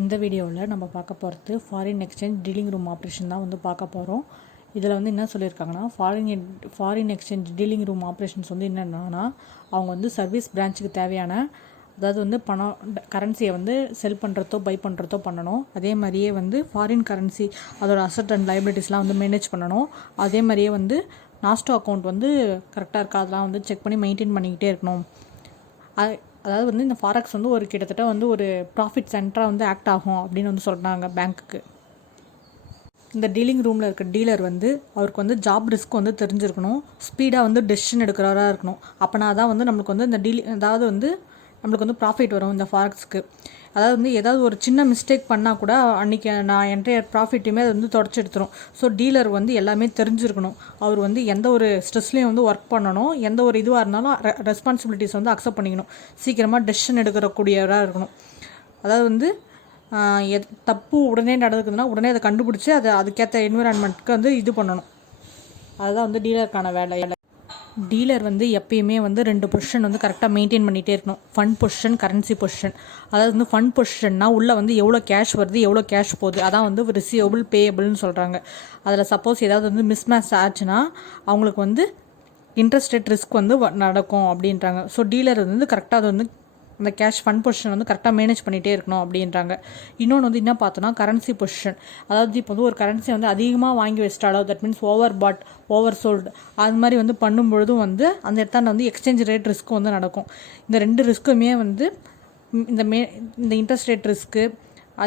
இந்த வீடியோவில் நம்ம பார்க்க போகிறது foreign exchange dealing room operation தான் வந்து பார்க்க போகிறோம். இதில் வந்து என்ன சொல்லியிருக்காங்கன்னா foreign exchange dealing room operations வந்து என்னென்னா அவங்க வந்து சர்வீஸ் பிரான்ச்சுக்கு தேவையான அதாவது வந்து பணம் கரன்சியை வந்து செல் பண்ணுறதோ பை பண்ணுறதோ பண்ணணும். அதே மாதிரியே வந்து ஃபாரின் கரன்சி அதோட அசட் அண்ட் லைபிலிட்டிஸ்லாம் வந்து மேனேஜ் பண்ணணும். அதே மாதிரியே வந்து நாஸ்டோ அக்கௌண்ட் வந்து கரெக்டாக இருக்கா அதெல்லாம் வந்து செக் பண்ணி மெயின்டைன் பண்ணிக்கிட்டே இருக்கணும். அதாவது வந்து இந்த ஃபாரெக்ஸ் வந்து ஒரு கிட்டத்தட்ட வந்து ஒரு ப்ராஃபிட் சென்டராக வந்து ஆக்ட் ஆகும் அப்படின்னு வந்து சொல்கிறாங்க பேங்க்குக்கு. இந்த டீலிங் ரூமில் இருக்க டீலர் வந்து அவருக்கு வந்து ஜாப் ரிஸ்க் வந்து தெரிஞ்சிருக்கணும். ஸ்பீடாக வந்து டெசிஷன் எடுக்கிறவராக இருக்கணும். அப்போனா தான் வந்து நம்மளுக்கு வந்து இந்த அதாவது வந்து நம்மளுக்கு வந்து ப்ராஃபிட் வரும் இந்த ஃபாரெக்ஸ்க்கு. அதாவது வந்து ஏதாவது ஒரு சின்ன மிஸ்டேக் பண்ணால் கூட அன்றைக்கி நான் என்டையர் ப்ராஃபிட்டுமே அது வந்து தொடச்சி எடுத்துரும். ஸோ டீலர் வந்து எல்லாமே தெரிஞ்சிருக்கணும். அவர் வந்து எந்த ஒரு ஸ்ட்ரெஸ்லேயும் வந்து ஒர்க் பண்ணணும். எந்த ஒரு இதுவாக இருந்தாலும் ரெஸ்பான்சிபிலிட்டிஸ் வந்து அக்செப்ட் பண்ணிக்கணும். சீக்கிரமாக டெசிஷன் எடுக்கக்கூடியவராக இருக்கணும். அதாவது வந்து தப்பு உடனே நடக்குதுன்னா உடனே அதை கண்டுபிடிச்சி அதுக்கேற்ற என்விரான்மெண்ட்டுக்கு வந்து இது பண்ணணும். அதுதான் வந்து டீலருக்கான வேலை. டீலர் வந்து எப்பயுமே வந்து 2 பொசிஷன் வந்து கரெக்டாக மெயின்டைன் பண்ணிகிட்டே இருக்கணும். Fund position, currency position. அதாவது வந்து ஃபண்ட் பொசிஷன்னா உள்ளே வந்து எவ்வளோ கேஷ் வருது, எவ்வளோ கேஷ் போகுது, அதான் வந்து ரிசீவபிள் பேயபிள்னு சொல்கிறாங்க. அதில் சப்போஸ் ஏதாவது வந்து மிஸ்மேட்ச் ஆச்சுன்னா அவங்களுக்கு வந்து இன்ட்ரெஸ்ட் ரேட் ரிஸ்க் வந்து நடக்கும் அப்படின்றாங்க. ஸோ டீலர் வந்து கரெக்டாக அது வந்து இந்த கேஷ் ஃபண்ட் பொசிஷன் வந்து கரெக்டாக மேனேஜ் பண்ணிகிட்டே இருக்கணும் அப்படின்றாங்க. இன்னொன்று வந்து என்ன பார்த்தோன்னா கரன்சி பொசிஷன். அதாவது இப்போ வந்து ஒரு கரன்சி வந்து அதிகமாக வாங்கி வச்சிட்டாலோ தட் மீன்ஸ் ஓவர் சோல்டு அது மாதிரி வந்து பண்ணும்பொழுதும் வந்து அந்த இடத்தாண்ட வந்து எக்ஸ்சேஞ்ச் ரேட் ரிஸ்க்கும் வந்து நடக்கும். இந்த 2 ரிஸ்க்குமே வந்து இந்த இன்ட்ரெஸ்ட் ரேட் ரிஸ்க்கு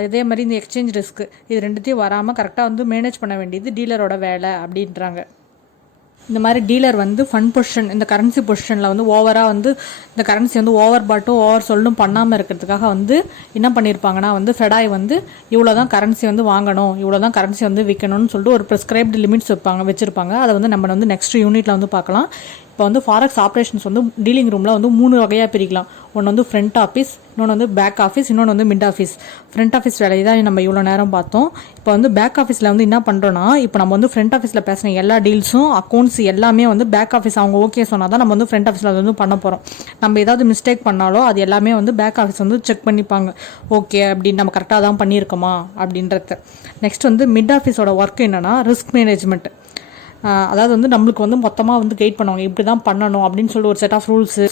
அதே மாதிரி இந்த எக்ஸ்சேஞ்ச் ரிஸ்க்கு இது 2த்தையும் வராமல் கரெக்டாக வந்து மேனேஜ் பண்ண வேண்டியது டீலரோட வேலை அப்படின்றாங்க. இந்த மாதிரி டீலர் வந்து ஃபண்ட் பொசிஷன் இந்த கரன்சி பொசிஷனில் வந்து ஓவராக வந்து இந்த கரன்சி வந்து ஓவர் சொல்லும் பண்ணாமல் இருக்கிறதுக்காக வந்து என்ன பண்ணியிருப்பாங்கன்னா வந்து ஃபெடாய் வந்து இவ்வளோ தான் கரன்சி வந்து வாங்கணும், இவ்வளோ தான் கரன்சி வந்து விற்கணும்னு சொல்லிட்டு ஒரு ப்ரிஸ்கிரைப்டு லிமிட்ஸ் வச்சுருப்பாங்க. அதை வந்து நம்ம வந்து நெக்ஸ்ட் யூனிட்டில் வந்து பார்க்கலாம். இப்போ வந்து ஃபாரெக்ஸ் ஆப்ரேஷன்ஸ் வந்து டீலிங் ரூமில் வந்து 3 வகையாக பிரிக்கலாம். ஒன்று வந்து ஃப்ரண்ட் ஆஃபீஸ், இன்னொன்று வந்து பேக் ஆஃபீஸ், இன்னொன்று வந்து மிட் ஆஃபீஸ். ஃப்ரண்ட் ஆஃபீஸ் வேலையை தான் நம்ம இவ்வளோ நேரம் பார்த்தோம். இப்போ வந்து பேக் ஆஃபீஸில் வந்து என்ன பண்ணுறோன்னா இப்போ நம்ம வந்து ஃப்ரண்ட் ஆஃபீஸில் பேசின எல்லா டீல்ஸும் அக்கௌண்ட்ஸ் எல்லாமே வந்து பேக் ஆஃபீஸ் அவங்க ஓகே சொன்னால் தான் நம்ம வந்து ஃப்ரண்ட் ஆஃபீஸில் அது வந்து பண்ண போகிறோம். நம்ம ஏதாவது மிஸ்டேக் பண்ணாலோ அது எல்லாமே வந்து பேக் ஆஃபீஸ் வந்து செக் பண்ணிப்பாங்க. ஓகே அப்படின்னு நம்ம கரெக்டாக தான் பண்ணியிருக்கோமா அப்படின்றது. நெக்ஸ்ட் வந்து மிட் ஆஃபீஸோட ஒர்க் என்னென்னா ரிஸ்க் மேனேஜ்மெண்ட். அதாவது வந்து நம்மளுக்கு வந்து மொத்தமாக வந்து கைட் பண்ணுவாங்க. இப்படி தான் பண்ணணும் அப்படின்னு சொல்லி ஒரு செட் ஆஃப் ரூல்ஸு,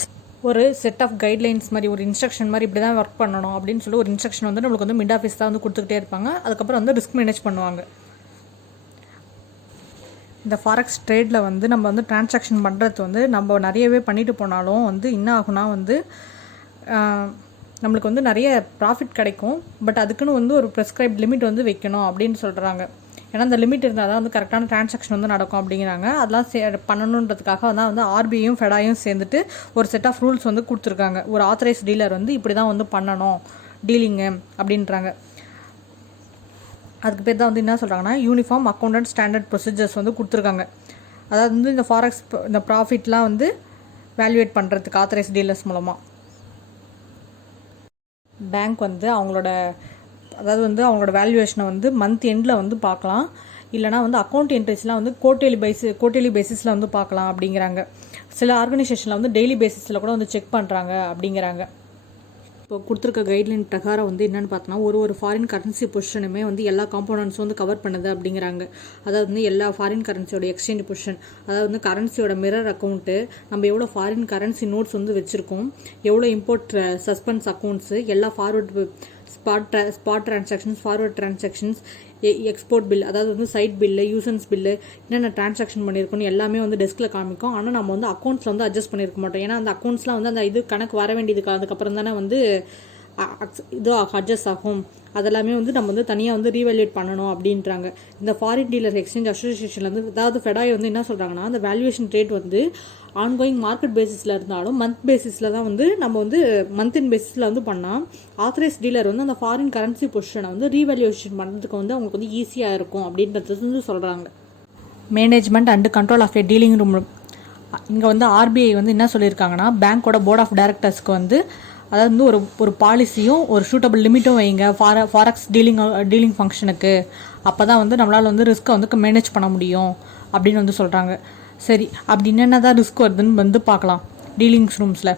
ஒரு செட் ஆஃப் கைட்லைன்ஸ் மாதிரி ஒரு இன்ஸ்ட்ரக்ஷன் மாதிரி இப்படி தான் ஒர்க் பண்ணணும் அப்படின்னு சொல்லி ஒரு இன்ஸ்ட்ரக்ஷன் வந்து நம்மளுக்கு வந்து மிட் ஆஃபீஸ் தான் வந்து கொடுத்துக்கிட்டே இருப்பாங்க. அதுக்கப்புறம் வந்து ரிஸ்க் மேனேஜ் பண்ணுவாங்க. இந்த ஃபாரெக்ஸ் ட்ரேடில் வந்து நம்ம வந்து டிரான்சாக்ஷன் பண்ணுறது வந்து நம்ம நிறையவே பண்ணிட்டு போனாலும் வந்து என்ன ஆகுனா வந்து நம்மளுக்கு வந்து நிறைய ப்ராஃபிட் கிடைக்கும். பட் அதுக்குன்னு வந்து ஒரு ப்ரெஸ்கிரைப்ட் லிமிட் வந்து வைக்கணும் அப்படின்னு சொல்கிறாங்க. ஏன்னா அந்த லிமிட் இருந்தால் தான் வந்து கரெக்டான டிரான்சாக்ஷன் வந்து நடக்கும் அப்படிங்கிறாங்க. அதெல்லாம் பண்ணணுன்றதுக்காக வந்து ஆர்பிஐயும் ஃபெடாயும் சேர்ந்துட்டு ஒரு செட் ஆஃப் ரூல்ஸ் வந்து கொடுத்துருக்காங்க. ஒரு ஆத்தரைஸ் டீலர் வந்து இப்படி தான் வந்து பண்ணணும் டீலிங்கு அப்படின்றாங்க. அதுக்கு பேர் தான் வந்து என்ன சொல்கிறாங்கன்னா யூனிஃபார்ம் அக்கௌண்டன்ட் ஸ்டாண்டர்ட் ப்ரொசீஜர்ஸ் வந்து கொடுத்துருக்காங்க. அதாவது வந்து இந்த ஃபாரெக்ஸ் இந்த ப்ராஃபிட்லாம் வந்து வேல்யூவேட் பண்ணுறதுக்கு ஆத்தரைஸ் டீலர்ஸ் மூலமாக பேங்க் வந்து அதாவது வந்து அவங்களோட வேல்யூவேஷனை வந்து மந்த் எண்டில் வந்து பார்க்கலாம். இல்லைனா வந்து அக்கௌண்ட் என்ட்ரிஸ்லாம் வந்து குவார்ட்டர்லி பேசிஸில் வந்து பார்க்கலாம் அப்படிங்கிறாங்க. சில ஆர்கனைசேஷனில் வந்து டெய்லி பேசிஸில் கூட வந்து செக் பண்ணுறாங்க அப்படிங்கிறாங்க. இப்போ கொடுத்துருக்க கைட்லைன் பிரகாரம் வந்து என்னென்னு பார்த்தோன்னா ஒரு ஃபாரின் கரன்சி பொசிஷனுமே வந்து எல்லா காம்போனன்ட்ஸும் வந்து கவர் பண்ணுது அப்படிங்கிறாங்க. அதாவது வந்து எல்லா ஃபாரின் கரன்சியோட எக்ஸ்சேஞ்ச் பொசிஷன், அதாவது வந்து கரன்சியோட மிரர் அக்கௌண்ட்டு, நம்ம எவ்வளோ ஃபாரின் கரன்சி நோட்ஸ் வந்து வச்சுருக்கோம், எவ்வளோ இம்போர்ட் சஸ்பென்ஸ் அக்கௌண்ட்ஸு, எல்லா spot transactions, forward transactions, export bill, அதாவது வந்து சைட் பில்லு, யூசன்ஸ் பில்லு, என்னென்ன ட்ரான்சாக்ஷன் பண்ணியிருக்கோன்னு எல்லாமே வந்து டெஸ்கில் காமிக்கும். ஆனால் நம்ம வந்து அக்கௌண்ட்ஸில் வந்து அட்ஜஸ்ட் பண்ணியிருக்க மாட்டோம். ஏன்னா அந்த அக்கௌண்ட்ஸ்லாம் வந்து அந்த இது கணக்கு வர வேண்டியதுக்கு அதுக்கப்புறம் தானே வந்து இதோ அட்ஜஸ்ட் ஆகும். அதெல்லாமே வந்து நம்ம வந்து தனியாக வந்து ரீவேல்யூட் பண்ணணும் அப்படின்றாங்க. இந்த ஃபாரின் டீலர் எக்ஸ்சேஞ்ச் அசோசியேஷனில் வந்து அதாவது ஃபெடாய் வந்து என்ன சொல்கிறாங்கன்னா அந்த வேல்யூவேஷன் ரேட் வந்து ஆன்கோயிங் மார்க்கெட் பேசிஸில் இருந்தாலும் மந்த் பேசிஸில் தான் வந்து நம்ம வந்து மந்த் இன் பேசிஸில் வந்து பண்ணால் ஆத்தரைஸ் டீலர் வந்து அந்த ஃபாரின் கரன்சி பொசிஷனை வந்து ரீவேல்யூவேஷன் பண்ணுறதுக்கு வந்து அவங்களுக்கு வந்து ஈஸியாக இருக்கும் அப்படின்றது வந்து சொல்கிறாங்க. Management and control of a dealing room. இங்கே வந்து ஆர்பிஐ வந்து என்ன சொல்லியிருக்காங்கன்னா பேங்க்கோட போர்ட் ஆஃப் டைரக்டர்ஸ்க்கு வந்து அதாவது வந்து ஒரு பாலிசியும் ஒரு சூட்டபிள் லிமிட்டும் வைங்க ஃபாரெக்ஸ் டீலிங் ஃபங்க்ஷனுக்கு. அப்போ தான் வந்து நம்மளால் வந்து ரிஸ்க்கை வந்து மேனேஜ் பண்ண முடியும் அப்படின்னு வந்து சொல்கிறாங்க. சரி, அப்படி என்னென்ன தான் ரிஸ்க் வருதுன்னு வந்து பார்க்கலாம் டீலிங்ஸ் ரூம்ஸில்.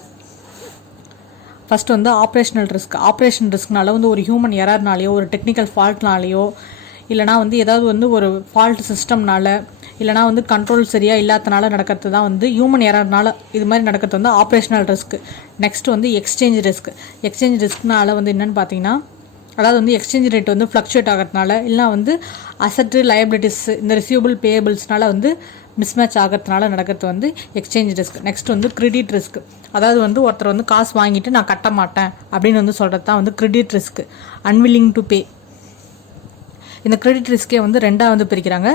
ஃபஸ்ட்டு வந்து ஆப்ரேஷனல் ரிஸ்க்னால வந்து ஒரு ஹியூமன் எரர்னாலேயோ ஒரு டெக்னிக்கல் ஃபால்ட்னாலேயோ இல்லைனா வந்து ஏதாவது வந்து ஒரு ஃபால்ட் சிஸ்டம்னால இல்லைனா வந்து கண்ட்ரோல் சரியாக இல்லாதனால நடக்கிறது தான் வந்து ஹியூமன் எரர்னால இது மாதிரி நடக்கிறது வந்து ஆப்ரேஷனல் ரிஸ்க். நெக்ஸ்ட் வந்து எக்ஸ்சேஞ்ச் ரிஸ்க்னால வந்து என்னென்னு பார்த்தீங்கன்னா, அதாவது வந்து எக்ஸ்சேஞ்ச் ரேட் வந்து ஃப்ளக்சுவேட் ஆகிறதுனால இல்லைனா வந்து அசட்டு லயபிலிட்டிஸ் இந்த ரிசீவபிள் பேயபிள்ஸ்னால வந்து மிஸ்மேட்ச் ஆகிறதுனால நடக்கிறது வந்து எக்ஸ்சேஞ்ச் ரிஸ்க். நெக்ஸ்ட் வந்து கிரெடிட் ரிஸ்க், அதாவது வந்து ஒருத்தர் வந்து காசு வாங்கிட்டு நான் கட்ட மாட்டேன் அப்படின்னு வந்து சொல்கிறது தான் வந்து credit risk. Unwilling to pay. இந்த கிரெடிட் ரிஸ்க்கே வந்து ரெண்டாக வந்து பிரிக்கிறாங்க.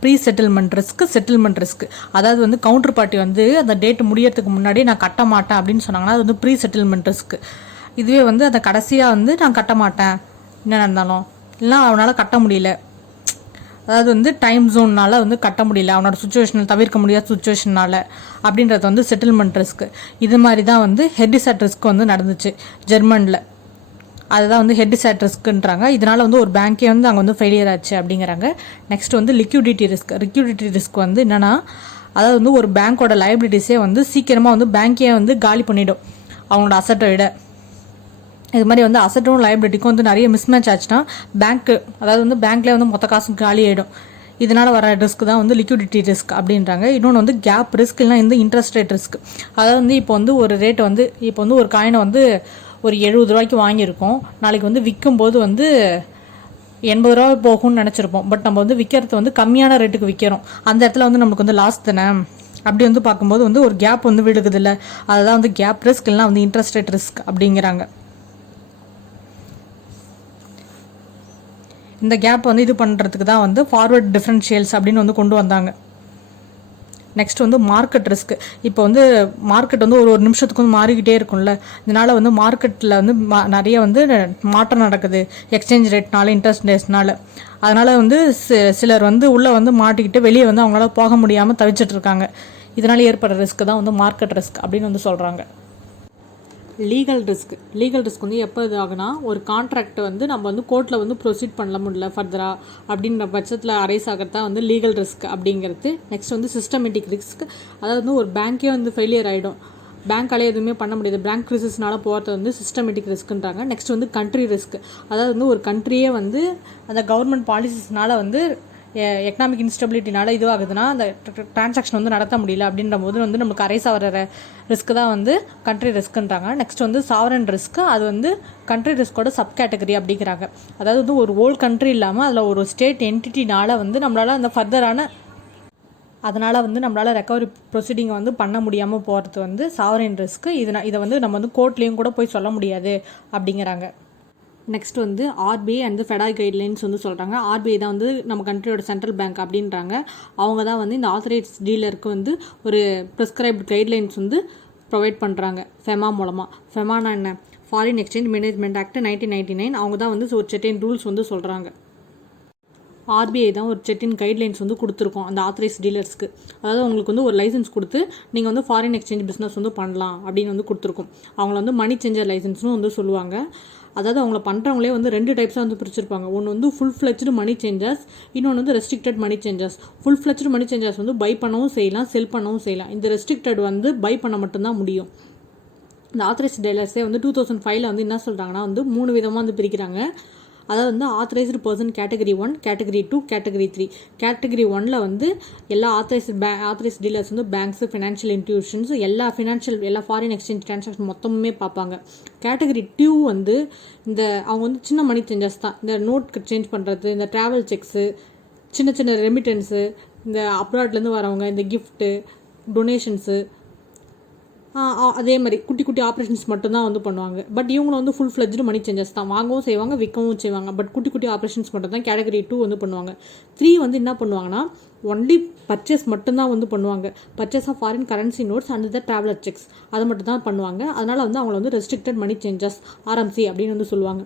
Pre settlement risk. அதாவது வந்து கவுண்டர் பார்ட்டி வந்து அந்த டேட் முடியறதுக்கு முன்னாடி நான் கட்ட மாட்டேன் அப்படின்னு சொன்னாங்கன்னா அது வந்து ப்ரீ செட்டில்மெண்ட் ரிஸ்க். இதுவே வந்து அந்த கடைசியாக வந்து நான் கட்ட மாட்டேன் என்ன நடந்தாலும், இல்லைனா அவனால் கட்ட முடியல, அதாவது வந்து டைம் ஜோன்னால் வந்து கட்ட முடியல, அவனோட சுச்சுவேஷனில் தவிர்க்க முடியாத சுச்சுவேஷனால் அப்படின்றது வந்து செட்டில்மெண்ட் ரிஸ்க். இது மாதிரி தான் வந்து ஹெர்டிசட் ரிஸ்க் வந்து நடந்துச்சு ஜெர்மனில். அதுதான் வந்து ஹெர்டிசட் ரிஸ்க்குன்றாங்க. இதனால் வந்து ஒரு பேங்க்கே வந்து அங்கே வந்து ஃபெயிலியர் ஆச்சு அப்படிங்கிறாங்க. நெக்ஸ்ட் வந்து லிக்விடிட்டி ரிஸ்க் வந்து என்னென்னா, அதாவது வந்து ஒரு பேங்க்கோட லைபிலிட்டிஸே வந்து சீக்கிரமாக வந்து பேங்க்கே வந்து காலி பண்ணிவிடும் அவங்களோட அசட்டை விட. இது மாதிரி வந்து அசட்டும் லைபிலிட்டிக்கும் வந்து நிறைய மிஸ்மேட்ச் ஆச்சுன்னா பேங்க்கு, அதாவது வந்து பேங்க்லேயே வந்து மொத்த காசும் காலி ஆகிடும். இதனால் வர ரிஸ்க் தான் வந்து லிக்விடிட்டி ரிஸ்க் அப்படின்றாங்க. இன்னொன்று வந்து கேப் ரிஸ்க், இல்லைனா வந்து இன்ட்ரெஸ்ட் ரேட் ரிஸ்க். அதாவது வந்து இப்போ வந்து ஒரு ரேட்டை வந்து இப்போ வந்து ஒரு காயினை வந்து ஒரு 70 ரூபாய்க்கு வாங்கியிருக்கோம், நாளைக்கு வந்து விற்கும்போது வந்து 80 ரூபா போகும்னு நினச்சிருப்போம். பட் நம்ம வந்து விற்கிறது வந்து கம்மியான ரேட்டுக்கு விற்கிறோம். அந்த இடத்துல வந்து நமக்கு வந்து லாஸ் தானே. அப்படி வந்து பார்க்கும்போது வந்து ஒரு கேப் வந்து விழுகுது இல்லை, அதுதான் வந்து கேப் ரிஸ்க் இல்லைனா வந்து இன்ட்ரெஸ்ட் ரேட் ரிஸ்க் அப்படிங்கிறாங்க. இந்த கேப் வந்து இது பண்ணுறதுக்கு தான் வந்து ஃபார்வர்ட் டிஃபரன்ஷியல்ஸ் அப்படின்னு வந்து கொண்டு வந்தாங்க. நெக்ஸ்ட் வந்து மார்க்கெட் ரிஸ்க். இப்போ வந்து மார்க்கெட் வந்து ஒரு நிமிஷத்துக்கு வந்து மாறிக்கிட்டே இருக்கும்ல, இதனால் வந்து மார்க்கெட்டில் வந்து நிறைய வந்து மாற்றம் நடக்குது எக்ஸ்சேஞ்ச் ரேட்னால, இன்ட்ரெஸ்ட் ரேட்னால. அதனால் வந்து சிலர் வந்து உள்ளே வந்து மாட்டிக்கிட்டு வெளியே வந்து அவங்களால போக முடியாமல் தவிச்சிட்டு இருக்காங்க. இதனால் ஏற்படுற ரிஸ்க் தான் வந்து மார்க்கெட் ரிஸ்க் அப்படின்னு வந்து சொல்கிறாங்க. லீகல் ரிஸ்க் வந்து எப்போ இது ஆகுனா, ஒரு கான்ட்ராக்ட் வந்து நம்ம வந்து கோர்ட்டில் வந்து ப்ரொசீட் பண்ண முடியல ஃபர்தராக அப்படின்ற பட்சத்தில் அரைஸ் ஆகிறது தான் வந்து லீகல் ரிஸ்க் அப்படிங்கிறது. நெக்ஸ்ட் வந்து சிஸ்டமேட்டிக் ரிஸ்க், அதாவது வந்து ஒரு பேங்க்கே வந்து ஃபெயிலியர் ஆகிடும், பேங்க்காலே எதுவுமே பண்ண முடியாது, பேங்க் கிரைசிஸ்னால போகிறது வந்து சிஸ்டமேட்டிக் ரிஸ்க்குன்றாங்க. நெக்ஸ்ட் வந்து கண்ட்ரி ரிஸ்க், அதாவது வந்து ஒரு கண்ட்ரியே வந்து அந்த கவர்மெண்ட் பாலிசிஸ்னால வந்து எக்கனாமிக் இன்ஸ்டபிலிட்டினால இது ஆகுதுன்னா அந்த டிரான்சாக்ஷன் வந்து நடத்த முடியல அப்படின்ற போது வந்து நமக்கு அரைஸ் ஆகிற ரிஸ்க் தான் வந்து கண்ட்ரி ரிஸ்க்குன்றாங்க. நெக்ஸ்ட் வந்து சாவரன் ரிஸ்க், அது வந்து கண்ட்ரி ரிஸ்கோட சப் கேட்டகரி அப்படிங்கிறாங்க. அதாவது வந்து ஒரு ஹோல் கண்ட்ரி இல்லாமல் அதில் ஒரு ஸ்டேட் என்டிட்டினால வந்து நம்மளால் அந்த ஃபர்தரான அதனால் வந்து நம்மளால் ரெக்கவரி ப்ரொசீடிங்கை வந்து பண்ண முடியாமல் போகிறது வந்து சாவரன் ரிஸ்க்கு. இதை வந்து நம்ம வந்து கோர்ட்லேயும் கூட போய் சொல்ல முடியாது அப்படிங்கிறாங்க. நெக்ஸ்ட் வந்து ஆர்பிஐ அண்ட் ஃபெடாய் கைட்லைன்ஸ் வந்து சொல்கிறாங்க. ஆர்பிஐ தான் வந்து நம்ம கண்ட்ரியோட சென்ட்ரல் பேங்க் அப்படின்றாங்க. அவங்க தான் வந்து இந்த ஆத்தரைஸ் டீலருக்கு வந்து ஒரு ப்ரிஸ்கிரைப்ட் கைட்லைன்ஸ் வந்து ப்ரொவைட் பண்ணுறாங்க ஃபெமா மூலமாக. ஃபெமானா என்ன, ஃபாரின் எக்ஸ்சேஞ்ச் மேனேஜ்மெண்ட் ஆக்ட் 1999. அவங்க தான் வந்து ஒரு செட்டின் ரூல்ஸ் வந்து சொல்கிறாங்க. ஆர்பிஐ தான் ஒரு செட்டின் கைட்லைன்ஸ் வந்து கொடுத்துருக்கோம் அந்த ஆத்தரைஸ் டீலர்ஸ்க்கு. அதாவது உங்களுக்கு வந்து ஒரு லைசன்ஸ் கொடுத்து நீங்கள் வந்து ஃபாரின் எக்ஸ்சேஞ்ச் பிஸ்னஸ் வந்து பண்ணலாம் அப்படின்னு வந்து கொடுத்துருக்கோம். அவங்கள வந்து மணி சேஞ்சர் லைசன்ஸ்னு வந்து சொல்லுவாங்க. அதாவது அவங்கள பண்ணுறவங்களே வந்து 2 டைப்ஸாக வந்து பிரிச்சிருப்பாங்க. ஒன்று வந்து ஃபுல் ஃப்ளெஜ்டு மணி சேஞ்சர்ஸ், இன்னொன்று வந்து ரெஸ்ட்ரிக்டட் மணி சேஞ்சர்ஸ். ஃபுல் ஃப்ளெஜ்டு மணி சேஞ்சர்ஸ் வந்து பை பண்ணவும் செய்யலாம், செல் பண்ணவும் செய்யலாம். இந்த ரெஸ்ட்ரிக்டட் வந்து பை பண்ண மட்டும்தான் முடியும். இந்த ஆத்தரைஸ் டீலர்ஸே வந்து 2005 வந்து என்ன சொல்கிறாங்கன்னா வந்து 3 விதமாக வந்து பிரிக்கிறாங்க. அதாவது வந்து authorised person category 1, category 2, category 3. Category 1ல் வந்து எல்லா ஆத்தரைஸ் டீலர்ஸ் வந்து பேங்க்ஸு, ஃபினான்ஷியல் இன்ஸ்டிடியூஷன்ஸ், எல்லா ஃபாரின் எக்ஸ்சேஞ்ச் டிரான்சாக்ஷன் மொத்தமுமே பார்ப்பாங்க. கேட்டகரி 2 வந்து அவங்க வந்து சின்ன மணி சேஞ்சர்ஸ் தான், இந்த நோட் சேஞ்ச் பண்ணுறது, இந்த ட்ராவல் செக்ஸு, சின்ன சின்ன ரெமிட்டன்ஸு, இந்த அப்ராட்லேருந்து வரவங்க, இந்த கிஃப்ட்டு, டொனேஷன்ஸு, அதே மாதிரி குட்டி குட்டி ஆப்ரேஷன்ஸ் மட்டும்தான் வந்து பண்ணுவாங்க. பட் இவங்க வந்து ஃபுல் ஃப்ளெஜ்டு மணி சேஞ்சர்ஸ் தான், வாங்கவும் செய்வாங்க, விற்கவும் செய்வாங்க. பட் குட்டி குட்டி ஆப்ரேஷன்ஸ் மட்டும் தான் கேட்டகரி 2 வந்து பண்ணுவாங்க. 3 வந்து என்ன பண்ணுவாங்கன்னா ஒன்லி பர்ச்சேஸ் மட்டும்தான் வந்து பண்ணுவாங்க. Purchase of foreign currency notes and the traveller cheques அதை மட்டும் தான் பண்ணுவாங்க. அதனால் வந்து அவங்கள வந்து ரெஸ்ட்ரிக்டட் மணி சேஞ்சர்ஸ், ஆர்எம்சி அப்படின்னு வந்து சொல்லுவாங்க.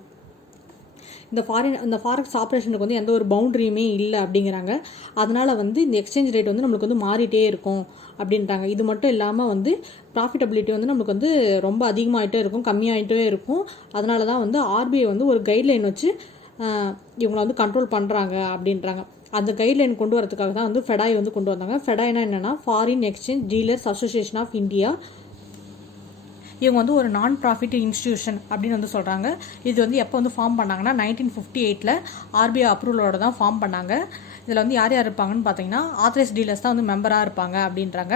இந்த ஃபாரெக்ஸ் ஆப்ரேஷனுக்கு வந்து எந்த ஒரு பவுண்டரியுமே இல்லை அப்படிங்கிறாங்க. அதனால் வந்து இந்த எக்ஸ்சேஞ்ச் ரேட் வந்து நம்மளுக்கு வந்து மாறிட்டே இருக்கும் அப்படின்றாங்க. இது மட்டும் இல்லாமல் வந்து ப்ராஃபிட்டபிலிட்டி வந்து நம்மளுக்கு வந்து ரொம்ப அதிகமாகிட்டே இருக்கும், கம்மியாகிட்டே இருக்கும். அதனால தான் வந்து ஆர்பிஐ வந்து ஒரு கைட்லைன் வச்சு இவங்களை வந்து கண்ட்ரோல் பண்ணுறாங்க அப்படின்றாங்க. அந்த கைட்லைன் கொண்டு வரதுக்காக தான் வந்து ஃபெடாய் வந்து கொண்டு வந்தாங்க. ஃபெடாய்னா என்னென்னா foreign exchange dealers association of India. இவங்க வந்து ஒரு நான் ப்ராஃபிட் இன்ஸ்டிடியூஷன் அப்படின்னு வந்து சொல்கிறாங்க. இது வந்து எப்போ வந்து ஃபார்ம் பண்ணாங்கன்னா 1958 ஆர்பிஐ அப்ரூவலோட தான் ஃபார்ம் பண்ணாங்க. இதில் வந்து யார் யார் இருப்பாங்கன்னு பார்த்தீங்கன்னா ஆத்தரைஸ் டீலர்ஸ் தான் வந்து மெம்பராக இருப்பாங்க அப்படின்றாங்க.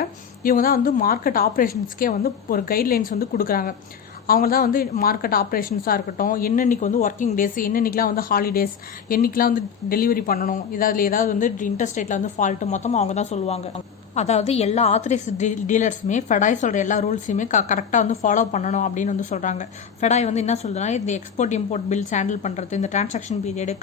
இவங்க தான் வந்து மார்க்கெட் ஆப்ரேஷன்ஸ்க்கே வந்து ஒரு கைட்லைன்ஸ் வந்து கொடுக்குறாங்க. அவங்க தான் வந்து மார்க்கெட் ஆப்ரேஷன்ஸாக இருக்கட்டும், என்னென்னைக்கு வந்து ஒர்க்கிங் டேஸ், என்னென்னைக்கெலாம் வந்து ஹாலிடேஸ், என்னைக்கெலாம் வந்து டெலிவரி பண்ணணும், ஏதாவது வந்து இன்ட்ரெஸ்ட் ரேட்டில் வந்து ஃபால்ட்டு மொத்தமாக அவங்க தான் சொல்லுவாங்க. அதாவது எல்லா ஆத்தரைஸ் டீலர்ஸுமே ஃபெடாய் சொல்கிற எல்லா ரூல்ஸையுமே கரெக்டாக வந்து ஃபாலோ பண்ணணும் அப்படின்னு வந்து சொல்கிறாங்க. ஃபெடாய் வந்து என்ன சொல்லுதுன்னா, இந்த எக்ஸ்போர்ட் இம்போர்ட் பில்ஸ் ஹேண்டில் பண்ணுறது, இந்த டிரான்சாக்ஷன் பீரியடு,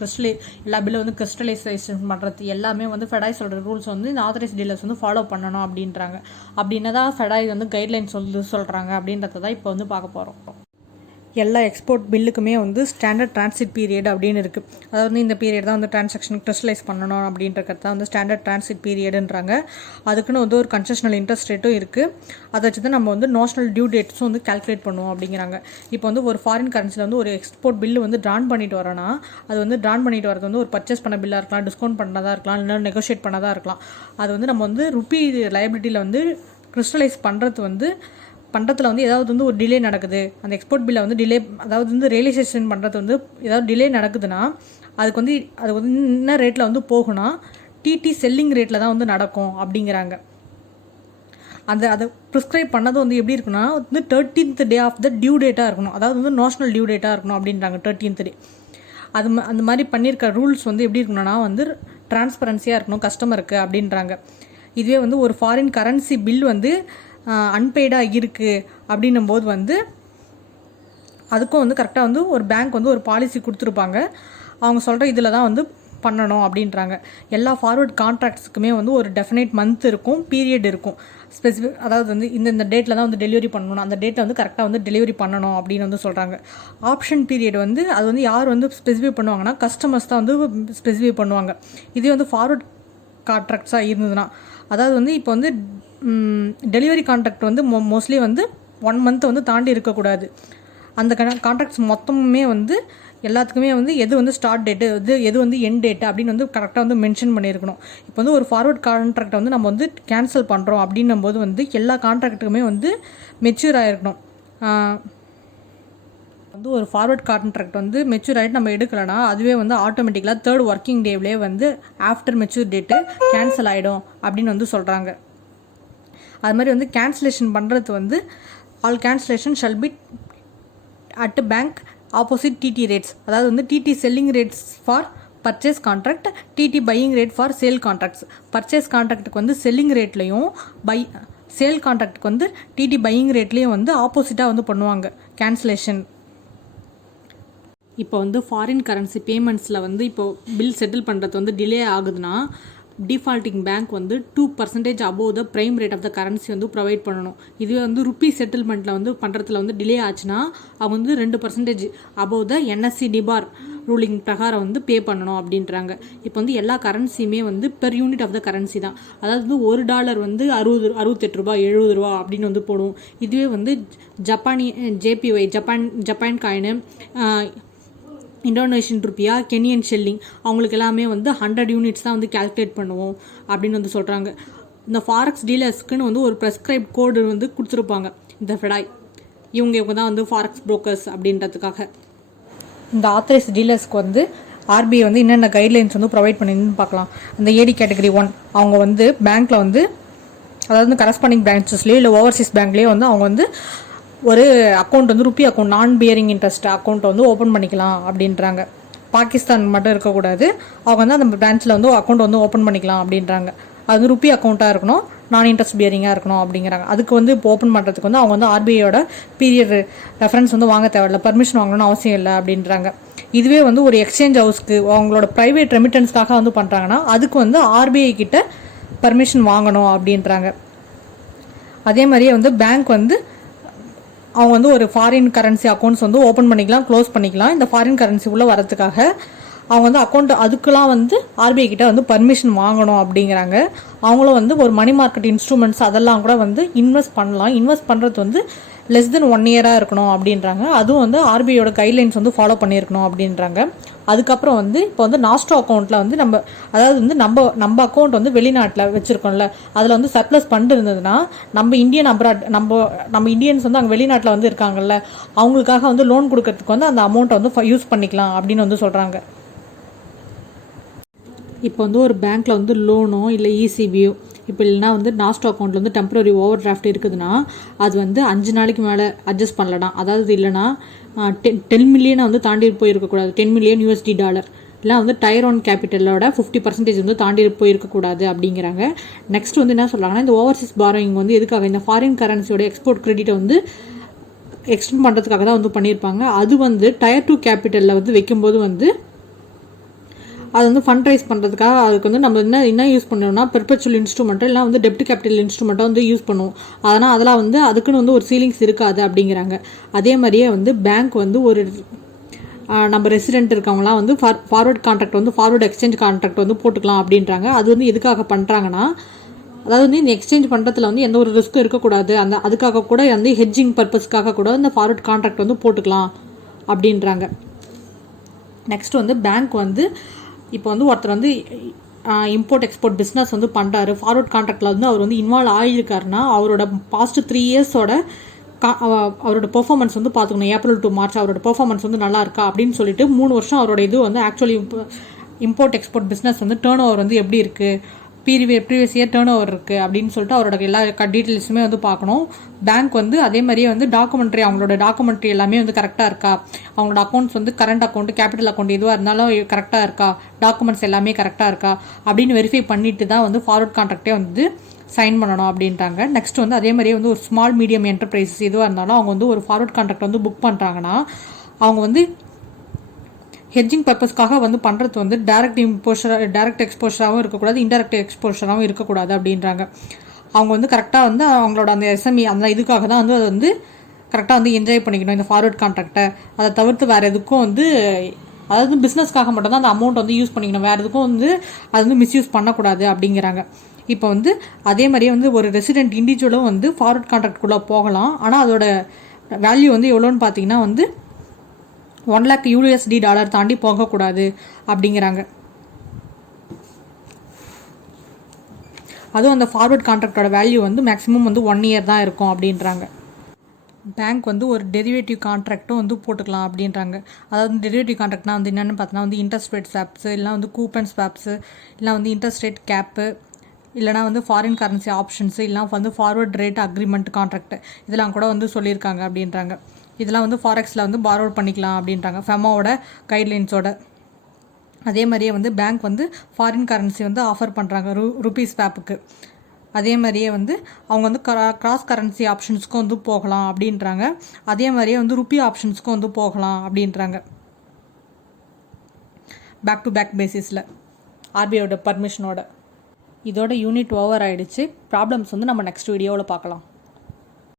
எல்லா பில்லும் வந்து கிறிஸ்டலைசேஷன் பண்ணுறது எல்லாமே வந்து ஃபெடாய் சொல்கிற ரூல்ஸ் வந்து இந்த ஆத்தரைஸ் டீலர்ஸ் வந்து ஃபாலோ பண்ணணும் அப்படின்றாங்க. அப்படின்னா தான் ஃபெடாய் வந்து கைட்லைன்ஸ் சொல்கிறாங்க அப்படின்றத தான் இப்போ வந்து பார்க்க போகிறோம். எல்லா எக்ஸ்போர்ட் பில்லுக்குமே வந்து ஸ்டாண்டர்ட் டிரான்சிட் பீரியட் அப்படின்னு இருக்குது. அதாவது இந்த பீரியட் தான் வந்து டிரான்சாக்ஷன் கிறிஸ்டலைஸ் பண்ணணும் அப்படின்றது தான் வந்து ஸ்டாண்டர்ட் டிரான்சிட் பீரியடுன்றாங்க. அதுக்குன்னு வந்து ஒரு கன்செஷனல் இன்ட்ரெஸ்ட் ரேட்டும் இருக்குது. அதை வச்சு தான் நம்ம வந்து நேஷனல் டியூ டேட்ஸும் வந்து கால்குலேட் பண்ணுவோம் அப்படிங்கிறாங்க. இப்போ வந்து ஒரு ஃபாரின் கரன்சியில் வந்து ஒரு எக்ஸ்போர்ட் பில்லு வந்து ட்ரான் பண்ணிட்டு வரோன்னா, அது வந்து ட்ரான் பண்ணிட்டு வரது வந்து ஒரு பர்ச்சேஸ் பண்ண பில்லாக இருக்கலாம், டிஸ்கவுண்ட் பண்ணதாக இருக்கலாம், இல்லை நெகோஷியேட் பண்ணதாக இருக்கலாம். அது வந்து நம்ம வந்து ருப்பி லைபிலிட்டியில் வந்து கிறிஸ்டலைஸ் பண்ணுறதுல வந்து ஏதாவது வந்து ஒரு டிலே நடக்குது, அந்த எக்ஸ்போர்ட் பில்லை வந்து டிலே, அதாவது வந்து ரியலைசேஷன் பண்ணுறது வந்து ஏதாவது டிலே நடக்குதுன்னா அது வந்து என்ன ரேட்டில் வந்து போகும்னா டிடி செல்லிங் ரேட்டில் தான் வந்து நடக்கும் அப்படிங்கிறாங்க. அதை ப்ரிஸ்கிரைப் பண்ணது வந்து எப்படி இருக்குன்னா வந்து 13th day of the due டேட்டாக இருக்கணும், அதாவது வந்து நேஷனல் டியூ டேட்டாக இருக்கணும் அப்படின்றாங்க. 13th டே அந்த மாதிரி பண்ணியிருக்க ரூல்ஸ் வந்து எப்படி இருக்கணும்னா வந்து டிரான்ஸ்பரன்சியாக இருக்கணும் கஸ்டமருக்கு அப்படின்றாங்க. இதுவே வந்து ஒரு ஃபாரின் கரன்சி பில் வந்து அன்பெய்டாக இருக்குது அப்படின்னும் போது வந்து அதுக்கும் வந்து கரெக்டாக வந்து ஒரு பேங்க் வந்து ஒரு பாலிசி கொடுத்துருப்பாங்க. அவங்க சொல்கிற இதில் தான் வந்து பண்ணணும் அப்படின்றாங்க. எல்லா ஃபார்வர்ட் கான்ட்ராக்ட்ஸுக்குமே வந்து ஒரு டெஃபினைட் மந்த் இருக்கும், பீரியட் இருக்கும், ஸ்பெசிஃபிக். அதாவது வந்து இந்த டேட்டில் தான் வந்து டெலிவரி பண்ணணும், அந்த டேட்டில் வந்து கரெக்டாக வந்து டெலிவரி பண்ணணும் அப்படின்னு வந்து சொல்கிறாங்க. ஆப்ஷன் பீரியட் வந்து அது வந்து யார் வந்து ஸ்பெசிஃபை பண்ணுவாங்கன்னா கஸ்டமர்ஸ் தான் வந்து ஸ்பெசிஃபை பண்ணுவாங்க. இதே வந்து ஃபார்வர்ட் கான்ட்ராக்ட்ஸாக இருந்ததுன்னா, அதாவது வந்து இப்போ வந்து டெலிவரி கான்ட்ராக்ட் வந்து மோஸ்ட்லி வந்து 1 month வந்து தாண்டி இருக்கக்கூடாது. அந்த கான்ட்ராக்ட்ஸ் மொத்தமுமே வந்து எல்லாத்துக்குமே வந்து எது வந்து ஸ்டார்ட் டேட்டு, எது வந்து எண்ட் டேட்டு அப்படின்னு வந்து கரெக்டாக வந்து மென்ஷன் பண்ணியிருக்கணும். இப்போ வந்து ஒரு ஃபார்வர்ட் கான்ட்ராக்டை வந்து நம்ம வந்து கேன்சல் பண்ணுறோம் அப்படின்னும் போது வந்து எல்லா கான்ட்ராக்ட்டுக்குமே வந்து மெச்சூர் ஆகிருக்கணும். வந்து ஒரு ஃபார்வர்ட் கான்ட்ராக்ட் வந்து மெச்சூர் ஆகிட்டு நம்ம எடுக்கலைன்னா அதுவே வந்து ஆட்டோமேட்டிக்கலாக 3rd working டேவிலே வந்து ஆஃப்டர் மெச்சூர் டேட்டு கேன்சல் ஆகிடும் அப்படின்னு வந்து சொல்கிறாங்க. அது மாதிரி வந்து கேன்சலேஷன் பண்ணுறது வந்து all cancellation shall be at bank opposite TT rates. அதாவது வந்து TT selling rates for purchase contract, TT buying rate for sale contracts. Purchase கான்ட்ராக்டுக்கு வந்து செல்லிங் ரேட்லையும் சேல் கான்ட்ராக்டுக்கு வந்து டிடி பையிங் ரேட்லேயும் வந்து ஆப்போசிட்டாக வந்து பண்ணுவாங்க கேன்சலேஷன். இப்போ வந்து ஃபாரின் கரன்சி பேமெண்ட்ஸில் வந்து இப்போ பில் செட்டில் பண்ணுறது வந்து டிலே ஆகுதுன்னா டிஃபால்ட்டிங் பேங்க் வந்து 2% above the prime rate of the currency வந்து ப்ரொவைட் பண்ணணும். இதுவே வந்து ருப்பி செட்டில்மெண்ட்டில் வந்து பண்ணுறதுல வந்து டிலே ஆச்சுன்னா அவங்க வந்து 2% above த என்எஸ்சி டிபார் ரூலிங் பிரகாரம் வந்து பே பண்ணணும் அப்படின்றாங்க. இப்போ வந்து எல்லா கரன்சியுமே வந்து per unit of the currency தான். அதாவது வந்து $1 வந்து 68 ரூபா 70 ரூபா அப்படின்னு வந்து போடும். இதுவே வந்து JPY Japan coin, Indonesian rupiah, Kenyan shilling அவங்களுக்கு எல்லாமே வந்து 100 units தான் வந்து கால்குலேட் பண்ணுவோம் அப்படின்னு வந்து சொல்கிறாங்க. இந்த ஃபாரெக்ஸ் டீலர்ஸ்க்குன்னு வந்து ஒரு ப்ரெஸ்கிரைப் கோடு வந்து கொடுத்துருப்பாங்க இந்த ஃபெடாய். இவங்க தான் வந்து ஃபாரெக்ஸ் புரோக்கர்ஸ் அப்படின்றதுக்காக. இந்த ஆத்தரைஸ் டீலர்ஸ்க்கு வந்து ஆர்பிஐ வந்து என்னென்ன கைட்லைன்ஸ் வந்து ப்ரொவைட் பண்ணின்னு பார்க்கலாம். இந்த ஏடி கேட்டகரி 1 அவங்க வந்து பேங்க்கில் வந்து அதாவது கரஸ்பாண்டிங் பிரான்ச்சஸ்லேயோ இல்லை ஓவர்சீஸ் பேங்க்லேயோ வந்து அவங்க வந்து ஒரு அக்கௌண்ட் வந்து ருப்பி அக்கௌண்ட் நான் பியரிங் இன்ட்ரெஸ்ட் அக்கௌண்ட்டை வந்து ஓப்பன் பண்ணிக்கலாம் அப்படின்றாங்க. பாகிஸ்தான் மட்டும் இருக்கக்கூடாது, அவங்க வந்து அந்த பிரான்ச்சில் வந்து அக்கௌண்ட் வந்து ஓப்பன் பண்ணிக்கலாம் அப்படின்றாங்க. அது வந்து ருப்பி அக்கௌண்ட்டாக இருக்கணும், நான் இன்ட்ரெஸ்ட் பியரிங்காக இருக்கணும் அப்படிங்கிறாங்க. அதுக்கு வந்து இப்போ ஓப்பன் பண்ணுறதுக்கு வந்து அவங்க வந்து ஆர்பிஐயோட பீரியட் ரெஃபரன்ஸ் வந்து வாங்க தேவையில்லை, பர்மிஷன் வாங்கணும்னு அவசியம் இல்லை அப்படின்றாங்க. இதுவே வந்து ஒரு எக்ஸ்சேஞ்ச் ஹவுஸ்க்கு அவங்களோட ப்ரைவேட் ரெமிட்டன்ஸ்க்காக வந்து பண்ணுறாங்கன்னா அதுக்கு வந்து ஆர்பிஐ கிட்ட பர்மிஷன் வாங்கணும் அப்படின்றாங்க. அதே மாதிரியே வந்து பேங்க் வந்து அவங்க வந்து ஒரு ஃபாரின் கரன்சி அக்கௌண்ட்ஸ் வந்து ஓப்பன் பண்ணிக்கலாம், க்ளோஸ் பண்ணிக்கலாம். இந்த ஃபாரின் கரன்சி உள்ளே வரதுக்காக அவங்க வந்து அக்கௌண்ட் அதுக்கெலாம் வந்து ஆர்பிஐ கிட்ட வந்து பர்மிஷன் வாங்கணும் அப்படிங்கிறாங்க. அவங்களும் வந்து ஒரு மணி மார்க்கெட் இன்ஸ்ட்ருமெண்ட்ஸ் அதெல்லாம் கூட வந்து இன்வெஸ்ட் பண்ணலாம். இன்வெஸ்ட் பண்ணுறது வந்து லெஸ் தென் 1 year இருக்கணும் அப்படின்றாங்க. அதுவும் வந்து ஆர்பிஐயோட கைட்லைன்ஸ் வந்து ஃபாலோ பண்ணியிருக்கணும் அப்படின்றாங்க. அதுக்கப்புறம் வந்து இப்போ வந்து நாஸ்டோ அக்கௌண்ட்டில் வந்து நம்ம அதாவது வந்து நம்ம அக்கௌண்ட் வந்து வெளிநாட்டில் வச்சுருக்கோம்ல, அதில் வந்து சர்ப்ளஸ் ஃபண்ட் இருந்ததுன்னா நம்ம இந்தியன் அப்ராட் நம்ம இந்தியன்ஸ் வந்து அங்கே வெளிநாட்டில் வந்து இருக்காங்கல்ல, அவங்களுக்காக வந்து லோன் கொடுக்கறதுக்கு வந்து அந்த அமௌண்ட்டை வந்து யூஸ் பண்ணிக்கலாம் அப்படின்னு வந்து சொல்கிறாங்க. இப்போ வந்து ஒரு பேங்க்கில் வந்து லோனோ இல்லை இசிபியோ இப்போ இல்லைனா வந்து நாஸ்டோ அக்கௌண்ட்டில் வந்து டெம்பரரி ஓவர் டிராஃப்ட் இருக்குதுன்னா அது வந்து 5 நாளைக்கு மேலே அட்ஜஸ்ட் பண்ணலாம். அதாவது இல்லைனா 10 மில்லியனை வந்து தாண்டி போயிருக்கக்கூடாது. 10 மில்லியன் USD இல்லை வந்து டயர் ஒன் கேபிட்டலோட 50% வந்து தாண்டி போயிருக்கக்கூடாது அப்படிங்கிறாங்க. நெக்ஸ்ட் வந்து என்ன சொல்கிறாங்கன்னா, இந்த ஓவர்சீஸ் பாரோயிங் வந்து எதுக்காக, இந்த ஃபாரின் கரன்சியோட எக்ஸ்போர்ட் கிரெடிட்டை வந்து எக்ஸ்டெண்ட் பண்ணுறதுக்காக தான் வந்து பண்ணியிருப்பாங்க. அது வந்து டயர் 2 கேபிட்டலில் வந்து வைக்கும்போது வந்து அது வந்து ஃபண்ட் ரைஸ் பண்ணுறதுக்காக அதுக்கு வந்து நம்ம என்ன யூஸ் பண்ணோம்னா பெர்பெச்சுவல் இன்ஸ்ட்ருமெண்ட்டோ இல்லை வந்து டெப்ட் கேபிட்டல் இன்ஸ்ட்ருமெண்ட்டோ வந்து யூஸ் பண்ணுவோம். அதனால் அதெல்லாம் வந்து அதுக்குன்னு வந்து ஒரு சீலிங்ஸ் இருக்காது அப்படிங்கிறாங்க. அதே மாதிரியே வந்து பேங்க் வந்து ஒரு நம்ம ரெசிடென்ட் இருக்கவங்களாம் வந்து ஃபார்வர்ட் கான்ட்ராக்ட் வந்து ஃபார்வர்ட் எக்ஸ்சேஞ்ச் கான்ட்ராக்ட் வந்து போட்டுக்கலாம் அப்படின்றாங்க. அது வந்து எதுக்காக பண்ணுறாங்கன்னா, அதாவது வந்து இந்த எக்ஸ்சேஞ்ச் பண்ணுறதுல வந்து எந்த ஒரு ரிஸ்க்கும் இருக்கக்கூடாது, அதுக்காக கூட வந்து ஹெட்ஜிங் பர்பஸ்க்காக கூட இந்த ஃபார்வர்ட் கான்ட்ராக்ட் வந்து போட்டுக்கலாம் அப்படின்றாங்க. நெக்ஸ்ட் வந்து பேங்க் வந்து இப்போ வந்து ஒருத்தர் வந்து இம்போர்ட் எக்ஸ்போர்ட் பிஸ்னஸ் வந்து பண்ணுறாரு, ஃபார்வர்ட் கான்ட்ராக்டில் வந்து அவர் வந்து இன்வால்வ் ஆகியிருக்காருன்னா அவரோட பாஸ்ட் 3 இயர்ஸோட அவரோட பெர்ஃபார்மன்ஸ் வந்து பார்த்துக்கணும். ஏப்ரல் டு மார்ச் அவரோட பெர்ஃபார்மன்ஸ் வந்து நல்லா இருக்கா அப்படின்னு சொல்லிட்டு 3 வருஷம் அவரோட இது வந்து ஆக்சுவலி இம்போர்ட் எக்ஸ்போர்ட் பிஸ்னஸ் வந்து டேர்ன் ஓவர் வந்து எப்படி இருக்குது, ப்ரீவியஸ் இயர் டேர்ன் ஓவர் இருக்குது அப்படின்னு சொல்லிட்டு அவரோட எல்லா டீட்டெயில்ஸுமே வந்து பார்க்கணும். பேங்க் வந்து அதே மாதிரியே வந்து அவங்களோட டாக்குமெண்ட்ரி எல்லாமே வந்து கரெக்டாக இருக்கா, அவங்களோட அக்கௌண்ட்ஸ் வந்து கரண்ட் அக்கௌண்ட் கேபிட்டல் அக்கௌண்ட் எதுவாக இருந்தாலும் கரெக்டாக இருக்கா, டாக்குமெண்ட்ஸ் எல்லாமே கரெக்டாக இருக்கா அப்படின்னு வெரிஃபை பண்ணிட்டு தான் வந்து ஃபார்வர்ட் கான்ட்ராக்டே வந்து சைன் பண்ணணும் அப்படின்றாங்க. நெக்ஸ்ட் வந்து அதே மாதிரியே வந்து ஒரு ஸ்மால் மீடியம் என்டர்பிரைசஸ் எதுவாக இருந்தாலும் அவங்க வந்து ஒரு ஃபார்வர்ட் கான்ட்ராக்ட் வந்து புக் பண்ணுறாங்கன்னா அவங்க வந்து ஹெட்ஜிங் பர்பஸ்க்காக வந்து பண்ணுறது வந்து டைரக்ட் எக்ஸ்போஷராகவும் இருக்கக்கூடாது, இன்டெரக்ட் எக்ஸ்போஷராகவும் இருக்கக்கூடாது அப்படின்றாங்க. அவங்க வந்து கரெக்டாக வந்து அவங்களோட அந்த எஸ்எம்இ அந்த இதுக்காக தான் வந்து அதை வந்து கரெக்டாக வந்து என்ஜாய் பண்ணிக்கணும் இந்த ஃபார்வர்ட் கான்ட்ராக்டை. அதை தவிர்த்து வேறு எதுக்கும் வந்து அதாவது பிஸ்னஸ்க்காக மட்டும்தான் அந்த அமௌண்ட் வந்து யூஸ் பண்ணிக்கணும், வேறு எதுக்கும் வந்து அது வந்து மிஸ்யூஸ் பண்ணக்கூடாது அப்படிங்கிறாங்க. இப்போ வந்து அதே மாதிரியே வந்து ஒரு ரெசிடென்ட் இண்டிவிஜுவலும் வந்து ஃபார்வர்ட் கான்ட்ராக்ட்குள்ளே போகலாம். ஆனால் அதோட வேல்யூ வந்து எவ்வளோன்னு பார்த்தீங்கன்னா வந்து $1 lakh தாண்டி போகக்கூடாது அப்படிங்கிறாங்க. அதுவும் அந்த ஃபார்வர்ட் கான்ட்ராக்டோட வேல்யூ வந்து மேக்ஸிமம் வந்து 1 year தான் இருக்கும் அப்படின்றாங்க. பேங்க் வந்து ஒரு டெரிவேட்டிவ் கான்ட்ராக்டும் வந்து போட்டுக்கலாம் அப்படின்றாங்க. அதாவது டெரிவேட்டிவ் கான்ட்ராக்ட்னா வந்து என்னென்னு பார்த்தோன்னா வந்து இன்ட்ரெஸ்ட் ரேட் ஸ்வாப்ஸு, இல்லைனா வந்து கூப்பன் ஸ்வாப்ஸு, இல்லை வந்து இன்ட்ரெஸ்ட் ரேட் கேப்பு, இல்லைனா வந்து ஃபாரின் கரன்சி ஆப்ஷன்ஸு, இல்லைனா வந்து ஃபார்வர்ட் ரேட் அக்ரிமெண்ட் கான்ட்ராக்ட் இதெல்லாம் கூட வந்து சொல்லியிருக்காங்க அப்படின்றாங்க. இதெல்லாம் வந்து ஃபாரெக்ஸில் வந்து பாரோட் பண்ணிக்கலாம் அப்படின்றாங்க ஃபெமாவோட கைட்லைன்ஸோட. அதே மாதிரியே வந்து பேங்க் வந்து ஃபாரின் கரன்சி வந்து ஆஃபர் பண்ணுறாங்க ருபீஸ் ஸ்வாப்புக்கு. அதே மாதிரியே வந்து அவங்க வந்து கிராஸ் கரன்சி ஆப்ஷன்ஸ்க்கும் வந்து போகலாம் அப்படின்றாங்க. அதே மாதிரியே வந்து ருப்பி ஆப்ஷன்ஸ்க்கும் வந்து போகலாம் அப்படின்றாங்க. பேக் டு பேக் பேசிஸில் ஆர்பிஐயோட பர்மிஷனோட. இதோட யூனிட் ஓவர் ஆகிடுச்சு. ப்ராப்ளம்ஸ் வந்து நம்ம நெக்ஸ்ட் வீடியோவில் பார்க்கலாம்.